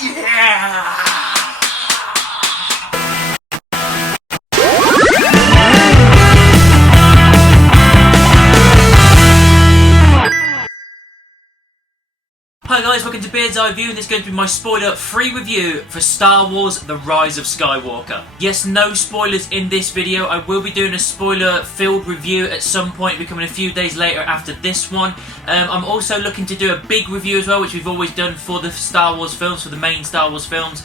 Yeah! Hi guys, welcome to Beard's Eye View, and this is going to be my spoiler-free review for Star Wars The Rise of Skywalker. Yes, no spoilers in this video. I will be doing a spoiler-filled review at some point, becoming a few days later after this one. I'm also looking to do a big review as well, which we've always done for the Star Wars films, for the main Star Wars films.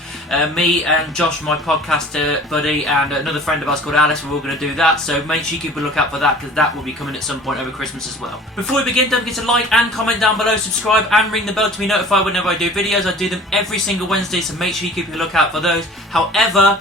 Me and Josh, my podcaster buddy, and another friend of ours called Alice, we're all going to do that, so make sure you keep a lookout for that, because that will be coming at some point over Christmas as well. Before we begin, don't forget to like and comment down below, subscribe and ring the bell to be notified whenever I do videos. I do them every single Wednesday, so make sure you keep a lookout for those. However,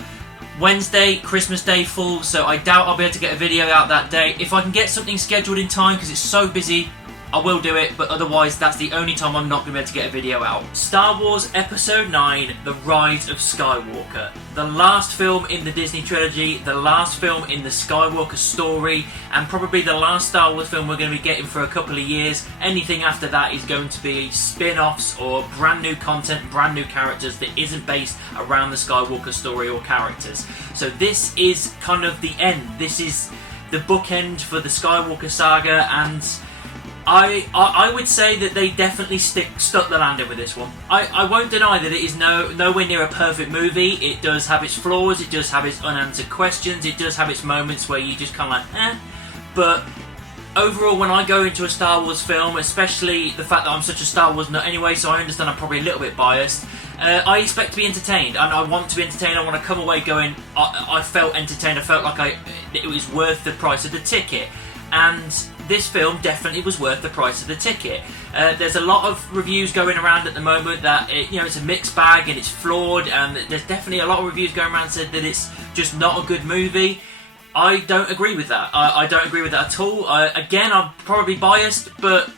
Wednesday, Christmas Day falls, so I doubt I'll be able to get a video out that day. If I can get something scheduled in time, because it's so busy, I will do it, but otherwise that's the only time I'm not going to be able to get a video out. Star Wars Episode 9, The Rise of Skywalker. The last film in the Disney trilogy, the last film in the Skywalker story, and probably the last Star Wars film we're going to be getting for a couple of years. Anything after that is going to be spin-offs or brand new content, brand new characters that isn't based around the Skywalker story or characters. So this is kind of the end. This is the bookend for the Skywalker saga, and I would say that they definitely stuck the landing with this one. I won't deny that it is nowhere near a perfect movie. It does have its flaws, it does have its unanswered questions, it does have its moments where you just kind of like, but overall, when I go into a Star Wars film, especially the fact that I'm such a Star Wars nut anyway, so I understand I'm probably a little bit biased, I expect to be entertained, and I want to be entertained. I want to come away going, I felt entertained, I felt like it was worth the price of the ticket. And this film definitely was worth the price of the ticket. There's a lot of reviews going around at the moment that it's a mixed bag and it's flawed, and there's definitely a lot of reviews going around said that it's just not a good movie. I don't agree with that. I don't agree with that at all. Again, I'm probably biased, but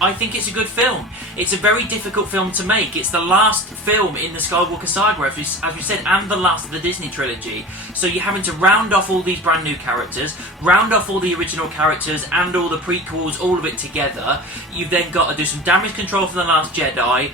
I think it's a good film. It's a very difficult film to make. It's the last film in the Skywalker saga, as we said, and the last of the Disney trilogy. So you're having to round off all these brand new characters, round off all the original characters and all the prequels, all of it together. You've then got to do some damage control for The Last Jedi,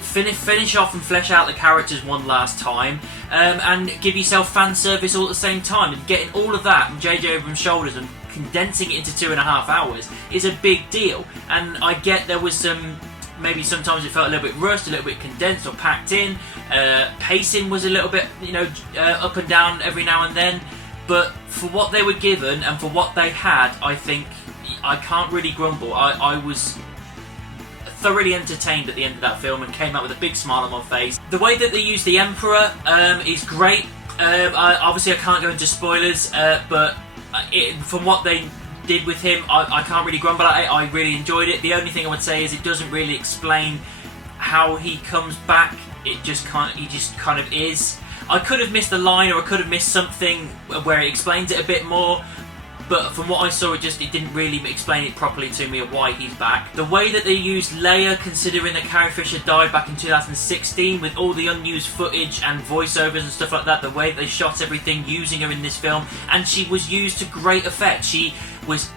finish off and flesh out the characters one last time, and give yourself fan service all at the same time. And getting all of that from J.J. Abrams' shoulders and condensing it into 2.5 hours is a big deal. And I get there was maybe sometimes it felt a little bit rushed, a little bit condensed or packed in. Pacing was a little bit, up and down every now and then. But for what they were given and for what they had, I think I can't really grumble. I was thoroughly entertained at the end of that film and came out with a big smile on my face. The way that they use the Emperor is great. Obviously I can't go into spoilers, but from what they did with him, I can't really grumble at it. I really enjoyed it. The only thing I would say is it doesn't really explain how he comes back. He just kind of is. I could have missed a line, or I could have missed something where it explains it a bit more. But from what I saw, it didn't really explain it properly to me of why he's back. The way that they used Leia, considering that Carrie Fisher died back in 2016, with all the unused footage and voiceovers and stuff like that, the way they shot everything using her in this film, and she was used to great effect. She was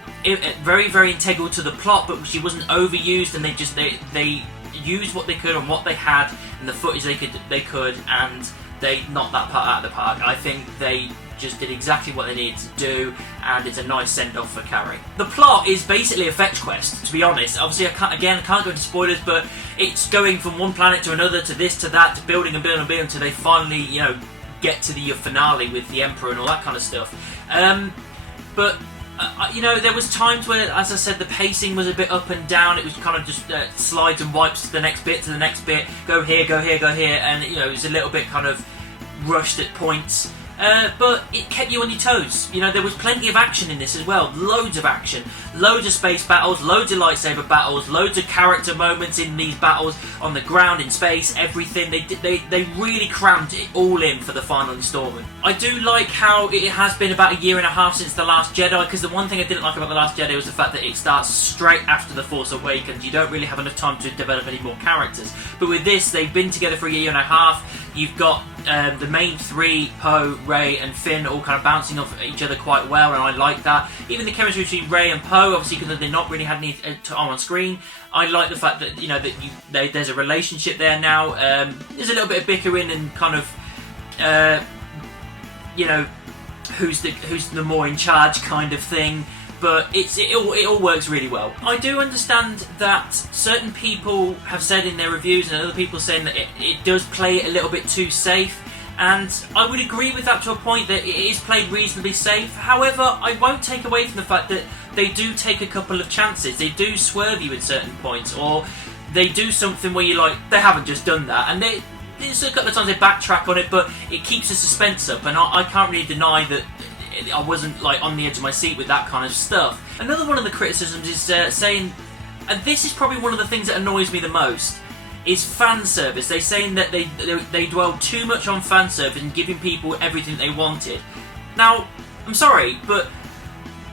very, very integral to the plot, but she wasn't overused, and they used what they could and what they had and the footage they could, and they knocked that part out of the park. I think they just did exactly what they needed to do, and it's a nice send-off for Carrie. The plot is basically a fetch quest, to be honest. Obviously, I can't go into spoilers, but it's going from one planet to another, to this, to that, to building and building and building, until they finally, get to the finale with the Emperor and all that kind of stuff. But there was times where, as I said, the pacing was a bit up and down. It was kind of just slides and wipes to the next bit, go here, go here, go here, and it was a little bit kind of rushed at points. But it kept you on your toes. There was plenty of action in this as well. Loads of action. Loads of space battles, loads of lightsaber battles, loads of character moments in these battles, on the ground, in space, everything. They really crammed it all in for the final installment. I do like how it has been about 1.5 years since The Last Jedi, because the one thing I didn't like about The Last Jedi was the fact that it starts straight after The Force Awakens. You don't really have enough time to develop any more characters. But with this, they've been together for 1.5 years. You've got the main three, Poe, Rey and Finn all kind of bouncing off each other quite well, and I like that. Even the chemistry between Rey and Poe, obviously because they've not really had any time on screen, I like the fact that, you know, that there's a relationship there now. There's a little bit of bickering and kind of, you know, who's the more in charge kind of thing. But it all works really well. I do understand that certain people have said in their reviews, and other people saying that it does play it a little bit too safe, and I would agree with that to a point, that it is played reasonably safe. However, I won't take away from the fact that they do take a couple of chances. They do swerve you at certain points, or they do something where you're like, they haven't just done that, and there's a couple of times they backtrack on it, but it keeps the suspense up, and I can't really deny that I wasn't like on the edge of my seat with that kind of stuff. Another one of the criticisms is saying, and this is probably one of the things that annoys me the most, is fan service. They're saying that they dwell too much on fan service and giving people everything they wanted. Now, I'm sorry, but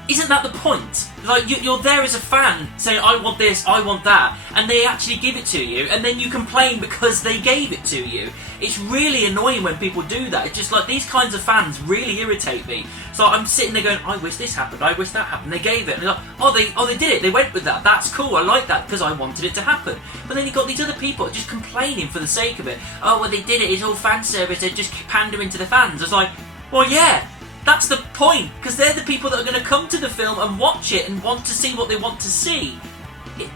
isn't that the point? Like, you're there as a fan saying, I want this, I want that, and they actually give it to you, and then you complain because they gave it to you. It's really annoying when people do that. It's just like, these kinds of fans really irritate me. So I'm sitting there going, I wish this happened, I wish that happened. They gave it, and they're like, oh, they did it, they went with that, that's cool, I like that, because I wanted it to happen. But then you've got these other people just complaining for the sake of it. Oh, well, they did it, it's all fan service, they're just pandering to the fans. It's like, well, yeah, that's the point, because they're the people that are going to come to the film and watch it and want to see what they want to see.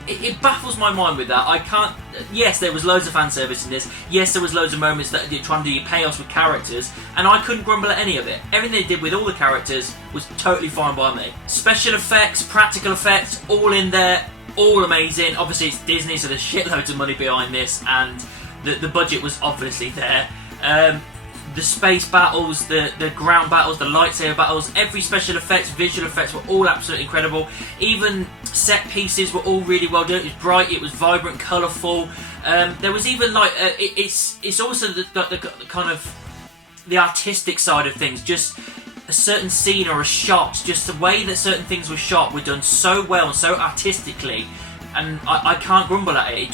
It baffles my mind with that. I can't... Yes, there was loads of fan service in this. Yes, there was loads of moments that you're trying to do your payoffs with characters, and I couldn't grumble at any of it. Everything they did with all the characters was totally fine by me. Special effects, practical effects, all in there, all amazing. Obviously, it's Disney, so there's shitloads of money behind this, and the budget was obviously there. The space battles, the ground battles, the lightsaber battles, every special effects, visual effects were all absolutely incredible. Even set pieces were all really well done. It was bright, it was vibrant, colourful. There was even like it's also the kind of the artistic side of things. Just a certain scene or a shot, just the way that certain things were shot were done so well and so artistically, and I can't grumble at it.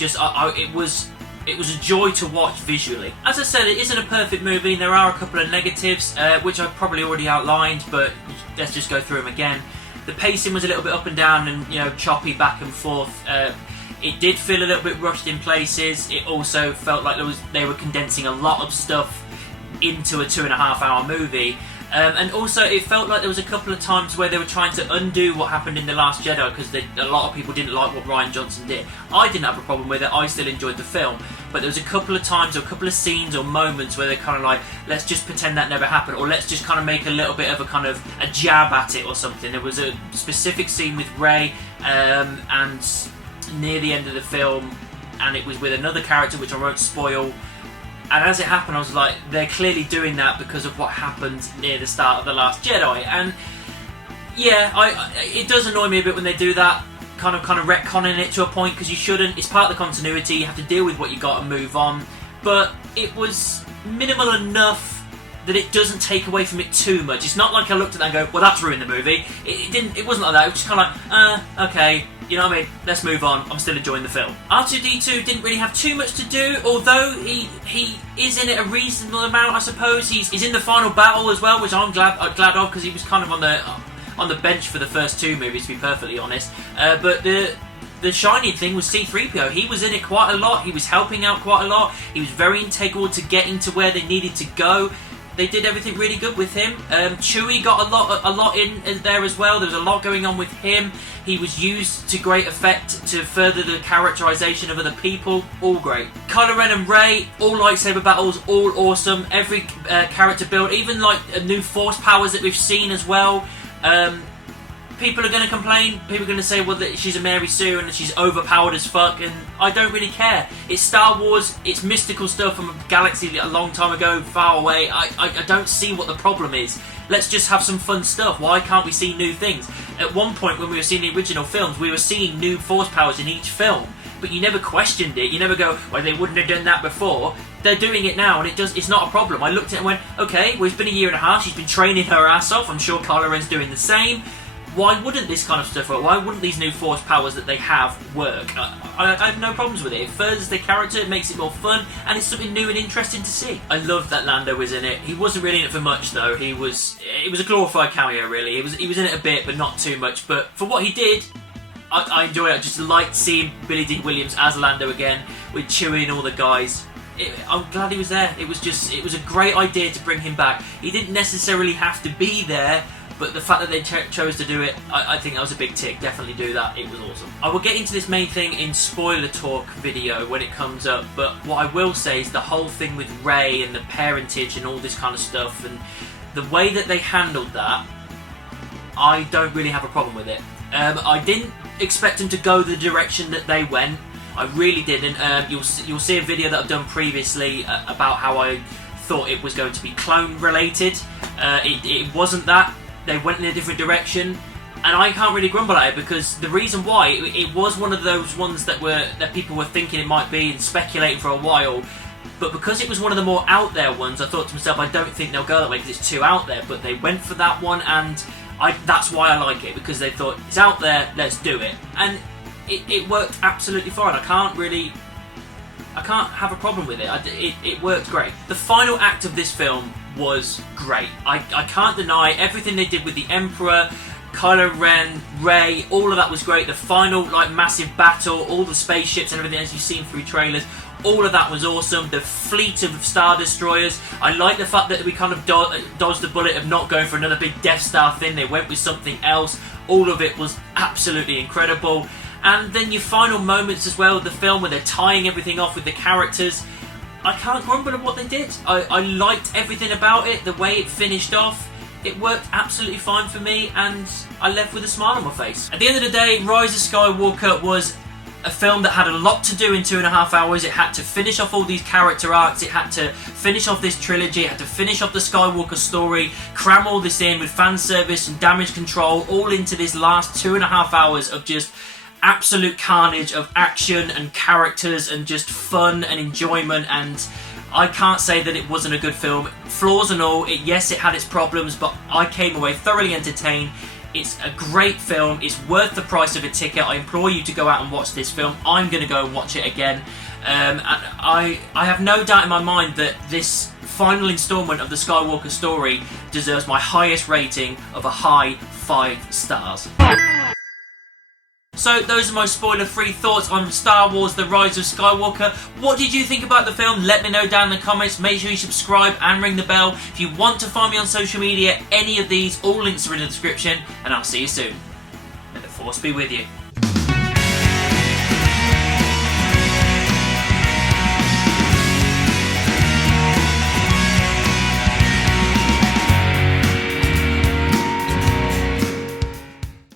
It was a joy to watch visually. As I said, it isn't a perfect movie, and there are a couple of negatives, which I've probably already outlined, but let's just go through them again. The pacing was a little bit up and down and, you know, choppy back and forth. It did feel a little bit rushed in places. It also felt like they were condensing a lot of stuff into a 2.5 hour movie. And also it felt like there was a couple of times where they were trying to undo what happened in The Last Jedi, because a lot of people didn't like what Rian Johnson did. I didn't have a problem with it, I still enjoyed the film, but there was a couple of times or a couple of scenes or moments where they're kind of like, let's just pretend that never happened, or let's just kind of make a little bit of a kind of a jab at it or something. There was a specific scene with Rey and near the end of the film, and it was with another character which I won't spoil. And as it happened, I was like, they're clearly doing that because of what happened near the start of The Last Jedi. And yeah, it does annoy me a bit when they do that, kind of retconning it to a point, because you shouldn't. It's part of the continuity, you have to deal with what you got and move on. But it was minimal enough that it doesn't take away from it too much. It's not like I looked at that and go, well, that's ruined the movie. It wasn't like that. It was just kind of like, okay, you know what I mean? Let's move on. I'm still enjoying the film. R2-D2 didn't really have too much to do, although he is in it a reasonable amount, I suppose. He's in the final battle as well, which I'm glad of, because he was kind of on the bench for the first two movies, to be perfectly honest. But the shining thing was C-3PO. He was in it quite a lot. He was helping out quite a lot. He was very integral to getting to where they needed to go. They did everything really good with him. Chewie got a lot in there as well. There was a lot going on with him. He was used to great effect to further the characterization of other people. All great. Kylo Ren and Rey, all lightsaber battles, all awesome. Every character build, even like new force powers that we've seen as well. People are going to complain. People are going to say, well, that she's a Mary Sue and she's overpowered as fuck, and I don't really care. It's Star Wars. It's mystical stuff from a galaxy a long time ago, far away. I don't see what the problem is. Let's just have some fun stuff. Why can't we see new things? At one point when we were seeing the original films, we were seeing new force powers in each film, but you never questioned it. You never go, well, they wouldn't have done that before. They're doing it now, and it's not a problem. I looked at it and went, okay, well, it's been a year and a half. She's been training her ass off. I'm sure Kylo Ren's doing the same. why wouldn't this kind of stuff work? Why wouldn't these new Force powers that they have work? I have no problems with it. It furthers the character, it makes it more fun, and it's something new and interesting to see. I love that Lando was in it. He wasn't really in it for much though. It was a glorified cameo really. He was in it a bit, but not too much. But for what he did, I enjoyed it. I just liked seeing Billy D. Williams as Lando again, with Chewie and all the guys. I'm glad he was there. It was a great idea to bring him back. He didn't necessarily have to be there, but the fact that they chose to do it, I think that was a big tick. Definitely do that. It was awesome. I will get into this main thing in spoiler talk video when it comes up, but what I will say is the whole thing with Rey and the parentage and all this kind of stuff, and the way that they handled that, I don't really have a problem with it. I didn't expect them to go the direction that they went. I really didn't. You'll see a video that I've done previously about how I thought it was going to be clone related. It wasn't that. They went in a different direction, and I can't really grumble at it because the reason why it was one of those ones that people were thinking it might be and speculating for a while. But because it was one of the more out there ones, I thought to myself, I don't think they'll go that way because it's too out there. But they went for that one, and that's why I like it, because they thought it's out there, let's do it, and it worked absolutely fine. I can't have a problem with it. It worked great. The final act of this film was great. I can't deny everything they did with the Emperor, Kylo Ren, Rey, all of that was great. The final massive battle, all the spaceships and everything as you've seen through trailers, all of that was awesome. The fleet of Star Destroyers, I like the fact that we kind of dodged the bullet of not going for another big Death Star thing. They went with something else. All of it was absolutely incredible. And then your final moments as well, the film where they're tying everything off with the characters, I can't grumble at what they did. I liked everything about it, the way it finished off. It worked absolutely fine for me, and I left with a smile on my face. At the end of the day, Rise of Skywalker was a film that had a lot to do in 2.5 hours. It had to finish off all these character arcs, it had to finish off this trilogy, it had to finish off the Skywalker story, cram all this in with fan service and damage control, all into this last 2.5 hours of just absolute carnage of action and characters and just fun and enjoyment. And I can't say that it wasn't a good film. Flaws and all, yes, it had its problems, but I came away thoroughly entertained. It's a great film. It's worth the price of a ticket. I implore you to go out and watch this film. I'm going to go and watch it again. And I have no doubt in my mind that this final instalment of the Skywalker story deserves my highest rating of a high 5 stars. So those are my spoiler-free thoughts on Star Wars The Rise of Skywalker. What did you think about the film? Let me know down in the comments. Make sure you subscribe and ring the bell. If you want to find me on social media, any of these, all links are in the description. And I'll see you soon. May the Force be with you.